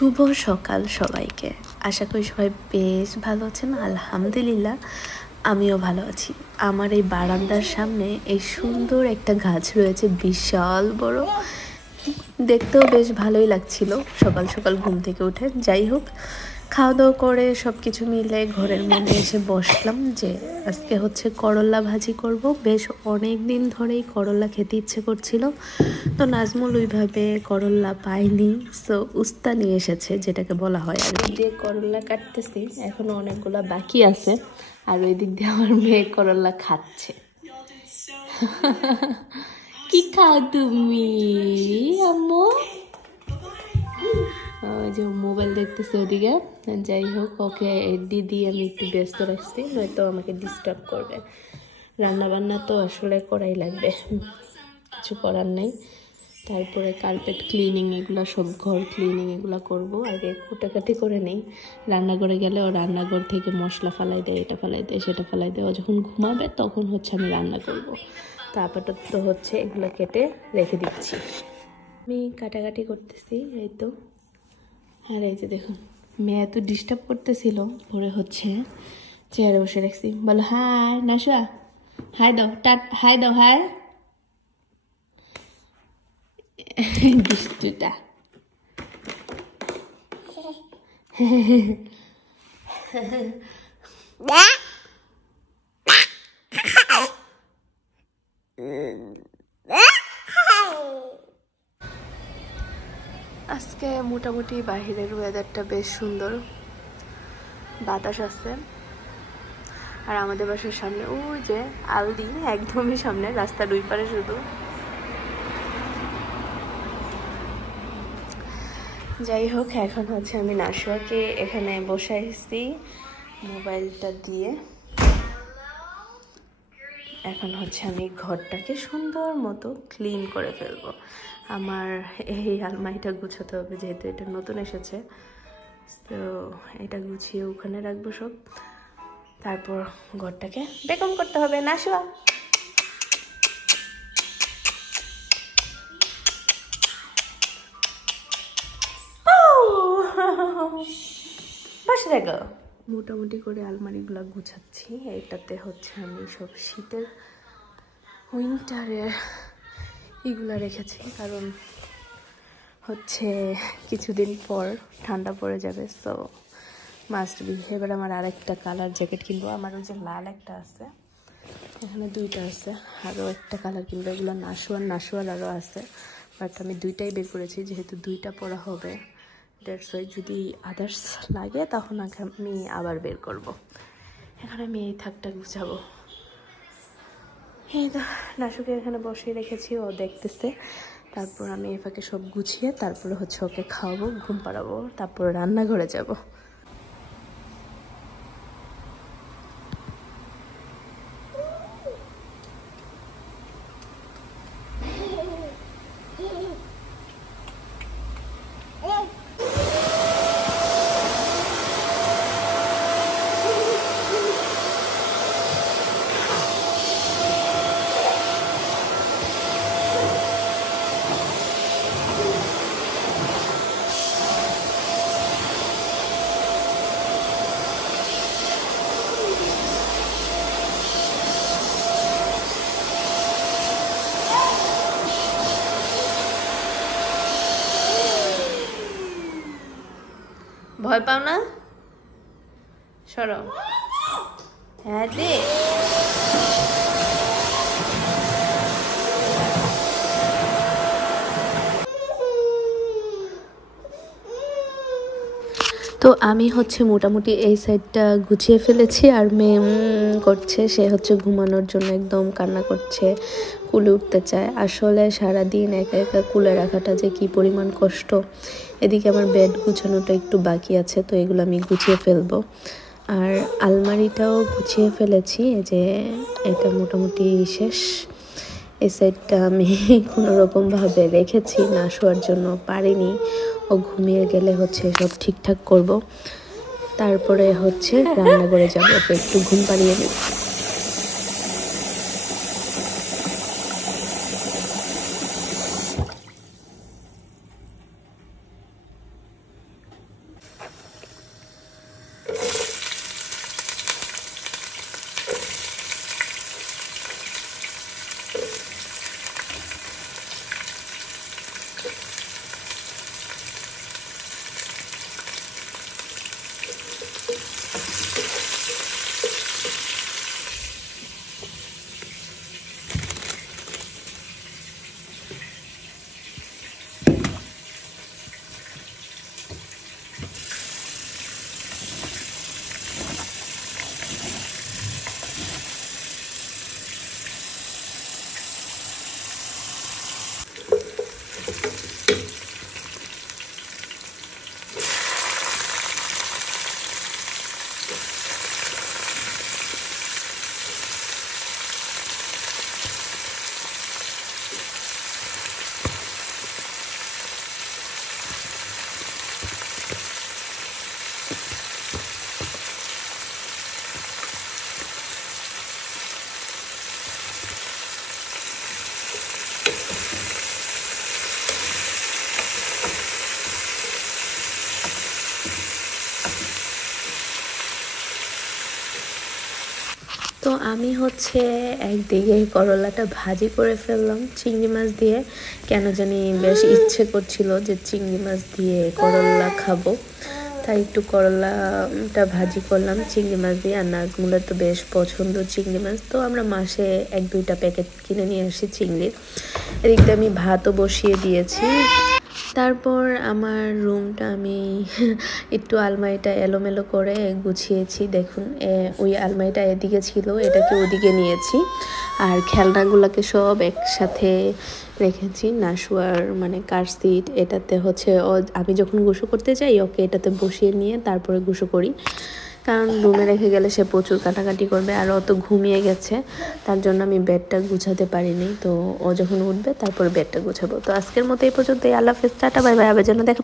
শুভ সকাল সবাইকে। আশা করি সবাই বেশ ভালো আছেন। আলহামদুলিল্লাহ আমিও ভালো আছি। আমার এই বারান্দার সামনে এই সুন্দর একটা গাছ রয়েছে, বিশাল বড়, দেখতেও বেশ ভালোই লাগছিল সকাল সকাল ঘুম থেকে উঠে। যাই হোক, খাওয়া দাওয়া করে সব কিছু মিলে ঘরের মধ্যে এসে বসলাম যে আজকে হচ্ছে করলা ভাজি করব। বেশ অনেক দিন ধরেই করলা খেতে ইচ্ছে করছিল, তো নাজমুল ওইভাবে করলা পাইনি, সো উস্তা নিয়ে এসেছে, যেটাকে বলা হয় আর কি। দিয়ে করলা কাটতেছি, এখনো অনেকগুলা বাকি আছে, আর ওই দিক দিয়ে আমার মেয়ে করলা খাচ্ছে। কি খাও তুমি আম্মু? ওই যে মোবাইল দেখতেছে ওদিকে। যাই হোক, ওকে দিদি আমি একটু ব্যস্ত রাখছি, নয়তো আমাকে ডিস্টার্ব করবে। রান্না বান্না তো আসলে করাই লাগবে, কিছু করার নেই। তারপরে কার্পেট ক্লিনিং, এগুলো সব ঘর ক্লিনিং এগুলো করব। আগে কুটাকাটি করে নেই, রান্নাঘরে গেলে ও রান্নাঘর থেকে মশলা ফালাই দেয়, এটা ফালাই দেয়, সেটা ফালাই দেয়। ও যখন ঘুমাবে তখন হচ্ছে আমি রান্না করব। তো আপাতত হচ্ছে এগুলো কেটে রেখে দিচ্ছি। আমি কাটাকাটি করতেছি, এই তো। আর এই যে দেখুন, মেয়ে এত ডিস্টার্ব করতেছিল, পরে হচ্ছে চেয়ারে বসে রাখছি। বলো হাই নাশুয়া, হাই দাও, হাই দাও, হাই। দুষ্টুটা। আজকে মোটামুটি বাহিরের ওয়েদারটা বেশ সুন্দর, বাতাস আছে। আর আমাদের বাসার সামনে ওই যে আলদি, একদমই সামনে, রাস্তার দুই পারে শুধু। যাই হোক, এখন হচ্ছে আমি নাশুয়াকে এখানে বসাইছি মোবাইলটা দিয়ে। এখন হচ্ছে আমি ঘরটাকে সুন্দর মতো ক্লিন করে ফেলবো। আমার এই আলমারিটা গুছাতে হবে, যেহেতু এটা নতুন এসেছে, তো এটা গুছিয়ে ওখানে রাখবো সব। তারপর ঘরটাকে বেকম করতে হবে। নাশুয়া, বসে দেখো। মোটামুটি করে আলমারিগুলো গুছাচ্ছি। এটাতে হচ্ছে আমি সব শীতের উইন্টারের এগুলো রেখেছি, কারণ হচ্ছে কিছুদিন পর ঠান্ডা পড়ে যাবে, সো মাস্ট বি। এবার আমার আরেকটা কালার জ্যাকেট কিনবো। আমার ওই যে লাল একটা আছে, এখানে দুইটা আছে, আরও একটা কালার কিনবো। এগুলো নাশুয়ার আরও আছে, বাট আমি দুইটাই বের করেছি, যেহেতু দুইটা পরা হবে। দ্যাটস ওয়াই, যদি আদার্স লাগে তখন আমি আবার বের করব। এখানে আমি এই থাকটা গুছাবো। এই তো নাশুকে এখানে বসিয়ে রেখেছি, ও দেখতেছে। তারপর আমি এ ফাঁকে সব গুছিয়ে তারপরে হচ্ছে ওকে খাওয়াবো, ঘুম পাড়াবো, তারপর রান্নাঘরে যাব। ভয় পাও না? সরো। হ্যাঁ দে। তো আমি হচ্ছে মোটামুটি এই সাইডটা গুছিয়ে ফেলেছি, আর মেয়ে করছে, সে হচ্ছে ঘুমানোর জন্য একদম কান্না করছে, কুলে উঠতে চায়। আসলে সারাদিন একা একা কুলে রাখাটা যে কি পরিমাণ কষ্ট। এদিকে আমার বেড গুছানোটা একটু বাকি আছে, তো এগুলো আমি গুছিয়ে ফেলবো। আর আলমারিটাও গুছিয়ে ফেলেছি, যে এটা মোটামুটি শেষ। এই সাইডটা আমি কোনো রকমভাবে রেখেছি, না শোয়ার জন্য পারিনি। ও ঘুমিয়ে গেলে হচ্ছে সব ঠিকঠাক করব, তারপরে হচ্ছে রান্নাঘরে যাবো, তো একটু ঘুম পাড়িয়ে নেব। তো আমি হচ্ছে একদিকে করলাটা ভাজি করে ফেললাম চিংড়ি মাছ দিয়ে। কেন জানি বেশ ইচ্ছে করছিল যে চিংড়ি মাছ দিয়ে করলা খাবো, তাই একটু করলাটা ভাজি করলাম চিংড়ি মাছ দিয়ে। আর নাজমুলের তো বেশ পছন্দ চিংড়ি মাছ, তো আমরা মাসে 1-2টা প্যাকেট কিনে নিয়ে আসি চিংড়ির। এদিক দিয়ে আমি ভাতও বসিয়ে দিয়েছি। তারপর আমার রুমটা আমি একটু আলমারিটা এলোমেলো করে গুছিয়েছি। দেখুন ওই আলমারিটা এদিকে ছিল, এটাকে ওদিকে নিয়েছি। আর খেলনাগুলোকে সব একসাথে রেখেছি। নাশুয়ার মানে কার সিট, এটাতে হচ্ছে আমি যখন গোসল করতে যাই ওকে এটাতে বসিয়ে নিয়ে তারপরে গোসল করি, কারণ রুমে রেখে গেলে সে প্রচুর কাটাকাটি করবে। আর ও তো ঘুমিয়ে গেছে, তার জন্য আমি বেডটা গুছাতে পারিনি। তো ও যখন উঠবে তারপরে বেডটা গুছাবো। তো আজকের মতো এই পর্যন্ত। আল্লাহ হাফেজ, টাটা, বাই বাই। আবার যেন দেখা